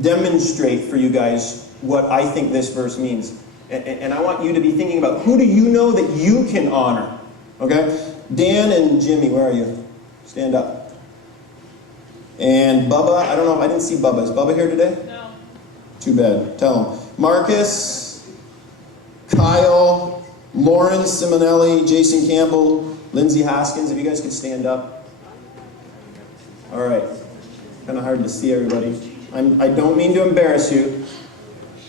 demonstrate for you guys what I think this verse means. And I want you to be thinking about, who do you know that you can honor? Okay? Dan and Jimmy, where are you? Stand up. And Bubba, I don't know, I didn't see Bubba. Is Bubba here today? No. Too bad. Tell him. Marcus, Kyle, Lauren Simonelli, Jason Campbell, Lindsay Haskins, if you guys could stand up. All right. Kind of hard to see everybody. I don't mean to embarrass you,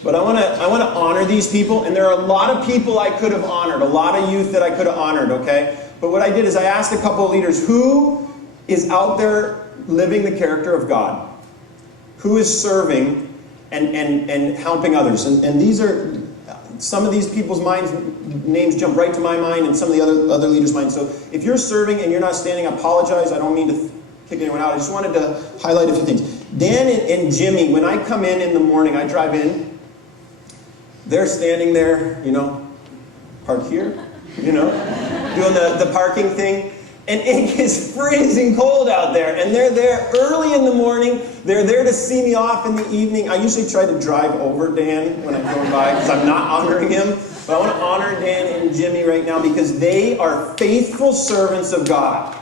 but I want to honor these people, and there are a lot of people I could have honored, a lot of youth that I could have honored, okay? But what I did is I asked a couple of leaders, who is out there living the character of God? Who is serving and helping others? And these are, some of these people's names jump right to my mind, and some of the other leaders' minds. So if you're serving and you're not standing, I apologize. I don't mean to kick anyone out. I just wanted to highlight a few things. Dan and Jimmy, when I come in the morning, I drive in, they're standing there, park here, doing the parking thing. And it gets freezing cold out there. And they're there early in the morning. They're there to see me off in the evening. I usually try to drive over Dan when I'm going by because I'm not honoring him. But I want to honor Dan and Jimmy right now because they are faithful servants of God.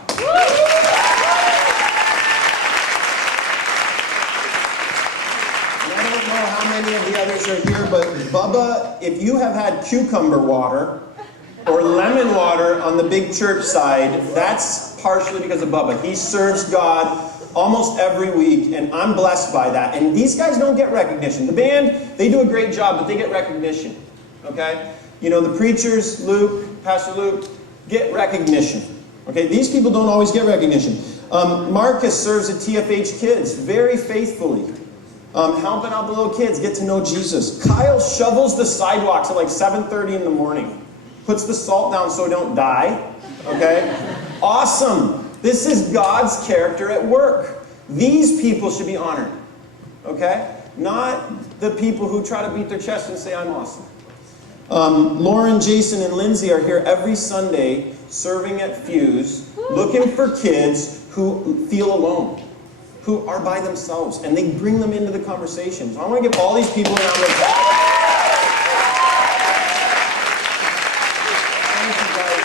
Many of the others are here, but Bubba, if you have had cucumber water or lemon water on the big church side, that's partially because of Bubba. He serves God almost every week, and I'm blessed by that. And these guys don't get recognition. The band, they do a great job, but they get recognition. Okay? The preachers, Pastor Luke, get recognition. Okay? These people don't always get recognition. Marcus serves at TFH Kids very faithfully. Helping out the little kids get to know Jesus. Kyle shovels the sidewalks at like 7:30 in the morning. Puts the salt down so we don't die. Okay? Awesome. This is God's character at work. These people should be honored. Okay? Not the people who try to beat their chest and say, I'm awesome. Lauren, Jason, and Lindsay are here every Sunday serving at Fuse, looking for kids who feel alone, who are by themselves, and they bring them into the conversation. So I want to give all these people an round of applause. Thank you, guys.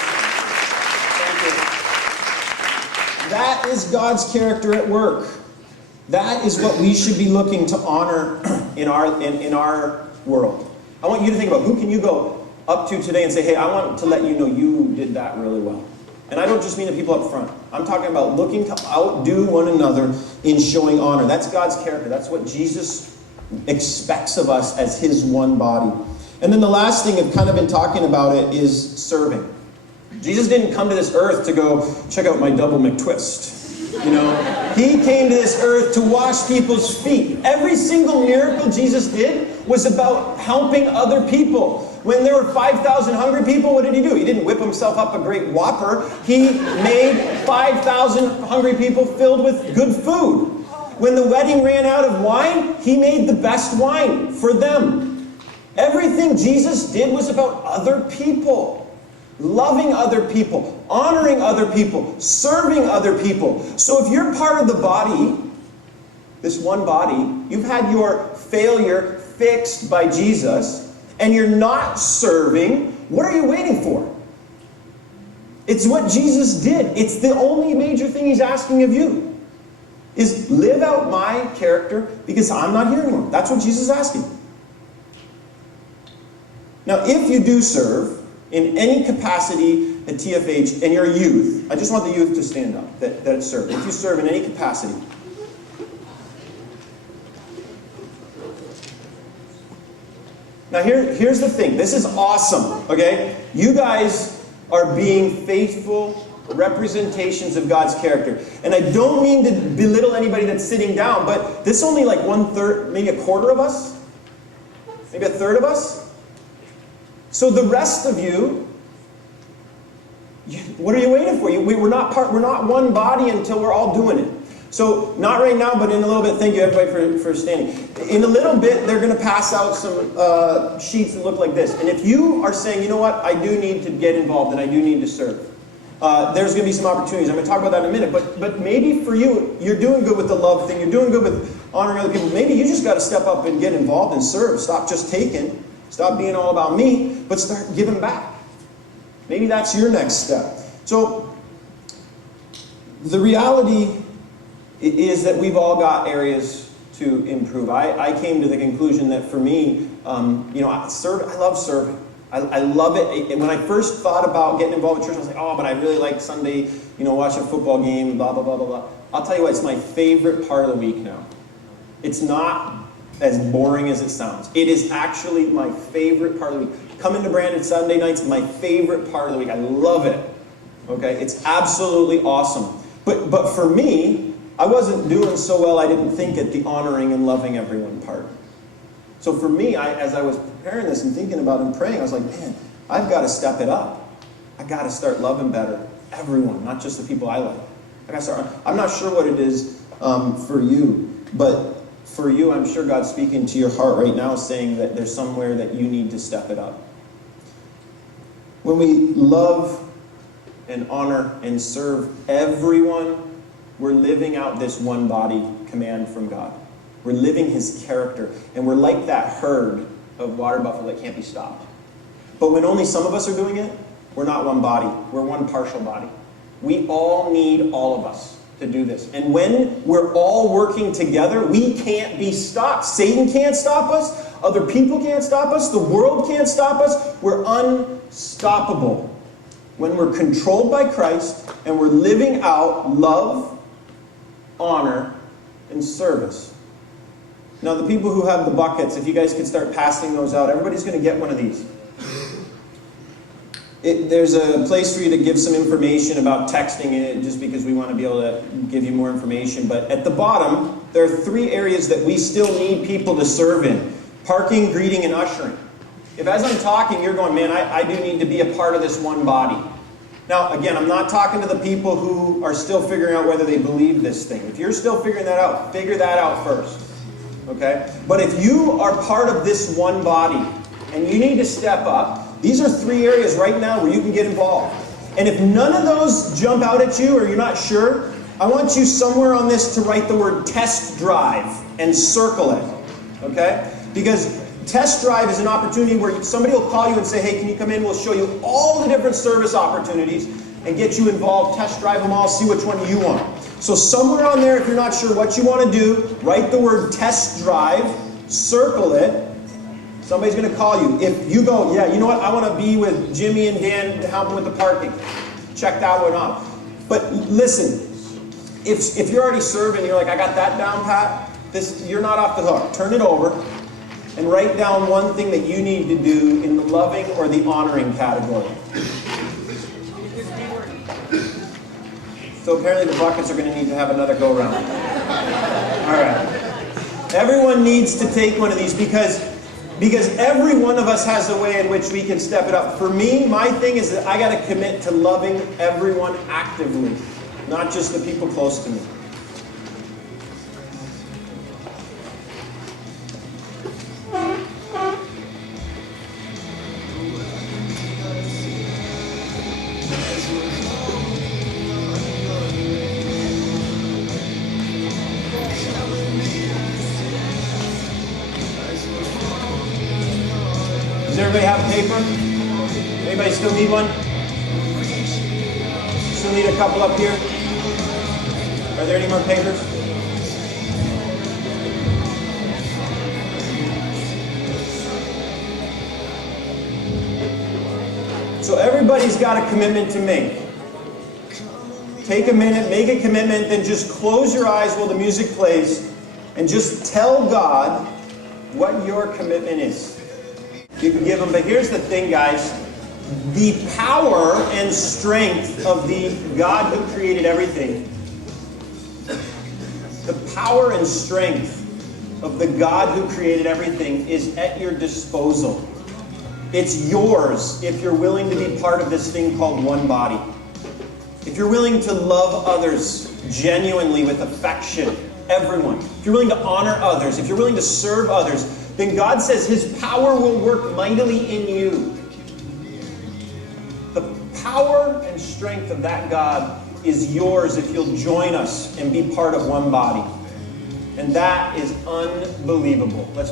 Thank you. That is God's character at work. That is what we should be looking to honor in our world. I want you to think about, who can you go up to today and say, hey, I want to let you know you did that really well. And I don't just mean the people up front. I'm talking about looking to outdo one another in showing honor. That's God's character. That's what Jesus expects of us as his one body. And then the last thing I've kind of been talking about it is serving. Jesus didn't come to this earth to go, check out my double McTwist. He came to this earth to wash people's feet. Every single miracle Jesus did was about helping other people. When there were 5,000 hungry people, what did he do? He didn't whip himself up a great Whopper. He made 5,000 hungry people filled with good food. When the wedding ran out of wine, he made the best wine for them. Everything Jesus did was about other people. Loving other people, honoring other people, serving other people. So if you're part of the body, this one body, you've had your failure fixed by Jesus, and you're not serving, what are you waiting for? It's what Jesus did. It's the only major thing he's asking of you, is live out my character because I'm not here anymore. That's what Jesus is asking. Now, if you do serve in any capacity at TFH and you're a youth, I just want the youth to stand up that serve. If you serve in any capacity, now here's the thing. This is awesome, okay? You guys are being faithful representations of God's character. And I don't mean to belittle anybody that's sitting down, but this is only like 1/3, maybe a quarter of us, maybe a third of us. So the rest of you, what are you waiting for? We're not one body until we're all doing it. So not right now, but in a little bit. Thank you everybody for standing. In a little bit, they're going to pass out some sheets that look like this. And if you are saying, you know what, I do need to get involved and I do need to serve, there's going to be some opportunities. I'm going to talk about that in a minute. But maybe for you, you're doing good with the love thing. You're doing good with honoring other people. Maybe you just got to step up and get involved and serve. Stop just taking. Stop being all about me, but start giving back. Maybe that's your next step. So the reality is that we've all got areas to improve. I came to the conclusion that for me, I love serving. I love it. And when I first thought about getting involved with church, I was like, oh, but I really like Sunday, watching a football game, blah, blah, blah, blah, blah. I'll tell you what, it's my favorite part of the week now. It's not as boring as it sounds. It is actually my favorite part of the week. Coming to Brandon Sunday nights, my favorite part of the week. I love it. Okay? It's absolutely awesome. But for me, I wasn't doing so well, I didn't think at the honoring and loving everyone part. So for me, as I was preparing this and thinking about it and praying, I was like, man, I've got to step it up. I've got to start loving better everyone, not just the people I like. I'm not sure what it is for you, but for you, I'm sure God's speaking to your heart right now, saying that there's somewhere that you need to step it up. When we love and honor and serve everyone, we're living out this one body command from God. We're living his character. And we're like that herd of water buffalo that can't be stopped. But when only some of us are doing it, we're not one body. We're one partial body. We all need all of us to do this. And when we're all working together, we can't be stopped. Satan can't stop us. Other people can't stop us. The world can't stop us. We're unstoppable when we're controlled by Christ and we're living out love, honor, and service. Now, the people who have the buckets, if you guys could start passing those out, everybody's going to get one of these. There's a place for you to give some information about texting it, just because we want to be able to give you more information. But at the bottom, there are 3 areas that we still need people to serve in: parking, greeting, and ushering. If as I'm talking, you're going, man, I do need to be a part of this one body. Now, again, I'm not talking to the people who are still figuring out whether they believe this thing. If you're still figuring that out, figure that out first. Okay? But if you are part of this one body and you need to step up, these are 3 areas right now where you can get involved. And if none of those jump out at you or you're not sure, I want you somewhere on this to write the word test drive and circle it. Okay? Because test drive is an opportunity where somebody will call you and say, hey, can you come in? We'll show you all the different service opportunities and get you involved. Test drive them all, see which one you want. So somewhere on there, if you're not sure what you want to do, write the word test drive, circle it. Somebody's going to call you. If you go, yeah, you know what? I want to be with Jimmy and Dan to help them with the parking. Check that one off. But listen, if you're already serving, you're like, I got that down pat, you're not off the hook. Turn it over and write down one thing that you need to do in the loving or the honoring category. So apparently the buckets are going to need to have another go-round. All right. Everyone needs to take one of these because every one of us has a way in which we can step it up. For me, my thing is that I got to commit to loving everyone actively, not just the people close to me. Does everybody have paper? Anybody still need one? Still need a couple up here? Are there any more papers? So everybody's got a commitment to make. Take a minute, make a commitment, then just close your eyes while the music plays and just tell God what your commitment is. You can give them, but here's the thing, guys. The power and strength of the God who created everything, the power and strength of the God who created everything is at your disposal. It's yours if you're willing to be part of this thing called one body. If you're willing to love others genuinely with affection, everyone. If you're willing to honor others, if you're willing to serve others, then God says his power will work mightily in you. The power and strength of that God is yours if you'll join us and be part of one body. And that is unbelievable. Let's